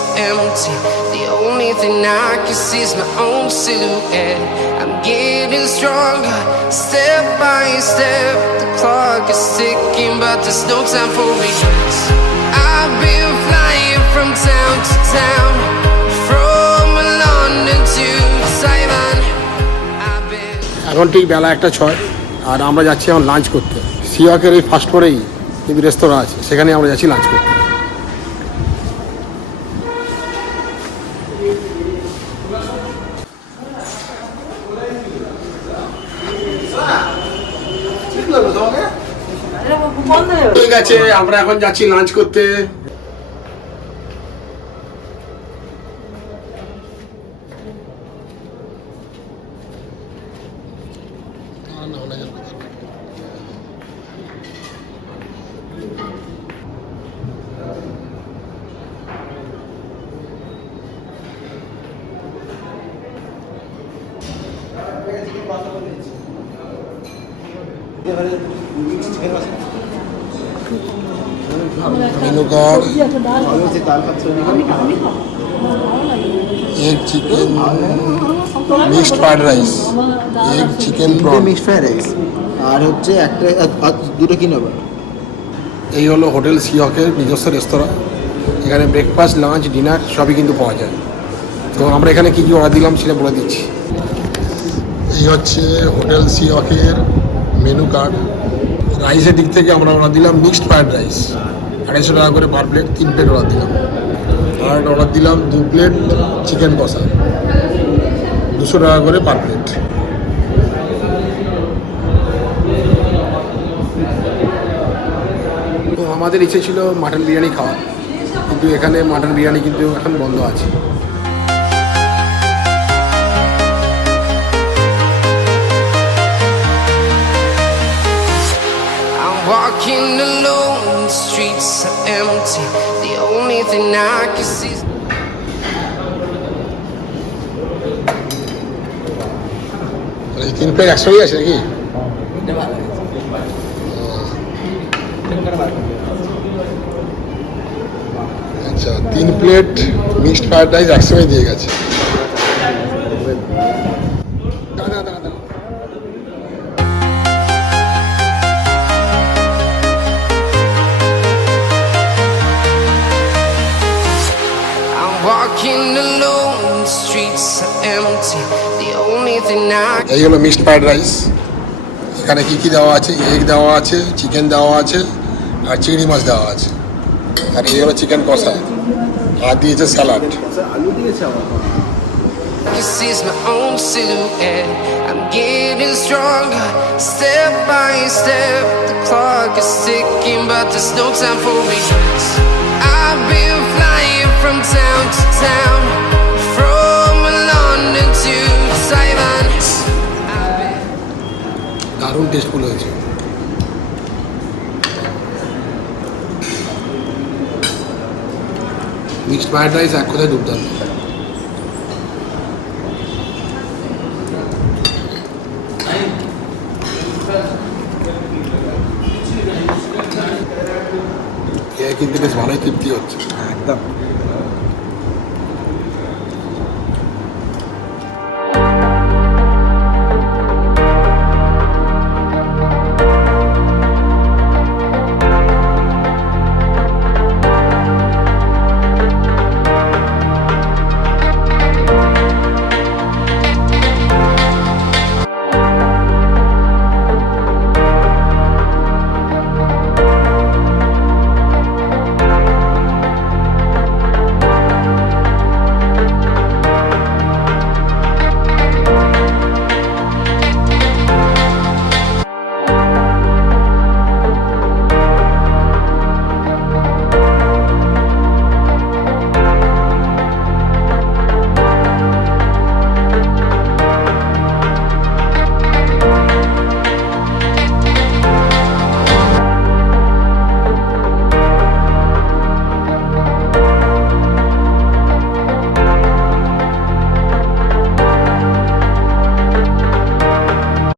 are empty. The only thing I can see is my own silhouette. I'm getting stronger, step by step. The clock is ticking, but there's no time for regrets. I've been flying from town to town, from London to Taiwan. I've been... এখন ঠিক বেলা 1:06 আর আমরা যাচ্ছি এখন lunch করতে। সিওয়াকের এই first ফ্লোরেই কিন্তু রেস্তোরাঁ আছে, সেখানে আমরা যাচ্ছি লাঞ্চ করতে। ঠিক আছে, আমরা এখন যাচ্ছি লাঞ্চ করতে। मेनू कार्ड, एक चिकन मिक्सड फ्राइड राइस, एक chicken prawn mixed fried rice আর হচ্ছে একটা দুটো কি নেব। এই হলো হোটেল সিওয়াকের নিজস্ব রেস্তোরাঁ। এখানে ব্রেকফাস্ট, লাঞ্চ, ডিনার সবই কিন্তু পাওয়া যায়। তো আমরা এখানে কী কী অর্ডার দিলাম সেটা বলে দিচ্ছি। এই হচ্ছে হোটেল সিওয়াকের মেনু কার্ড। রাইসের দিক থেকে আমরা অর্ডার দিলাম মিক্সড ফ্রাইড রাইস, 250 টাকা করে পার প্লেট, 3 প্লেট অর্ডার দিলাম। আর অর্ডার দিলাম 2 প্লেট চিকেন কষা, 200 টাকা করে পার প্লেট। তো আমাদের ইচ্ছে ছিল মাটন বিরিয়ানি খাওয়ার, কিন্তু এখানে মাটন বিরিয়ানি কিন্তু এখন বন্ধ আছে। Walking alone, the streets are empty. The only thing I can see is... এই 3 প্লেট 100 আছে নাকি? আচ্ছা, 3 প্লেট মিক্সড ফ্রাইড রাইস 100 দিয়ে গেছে। Walking alone, the streets are empty. The only thing I এই হলো মিক্সড ফ্রাইড রাইস। এখানে কী কী দেওয়া আছে? এগ দেওয়া আছে, চিকেন দেওয়া আছে, আর চিংড়ি মাছ দেওয়া আছে। আর এই হলো চিকেন কষা, আর দিয়েছে স্যালাড। আলু দিয়েছে আমার। can see is my own silhouette. I'm getting stronger, step by step. The clock is ticking, but there's no time for regrets. I've been flying from town to town, from London to Taiwan. দারুণ tasteful হয়েছে। Mixed fried rice এক কথায় দুর্দান্ত। কিন্তু বেশ ভালোই তৃপ্তি হচ্ছে একদম।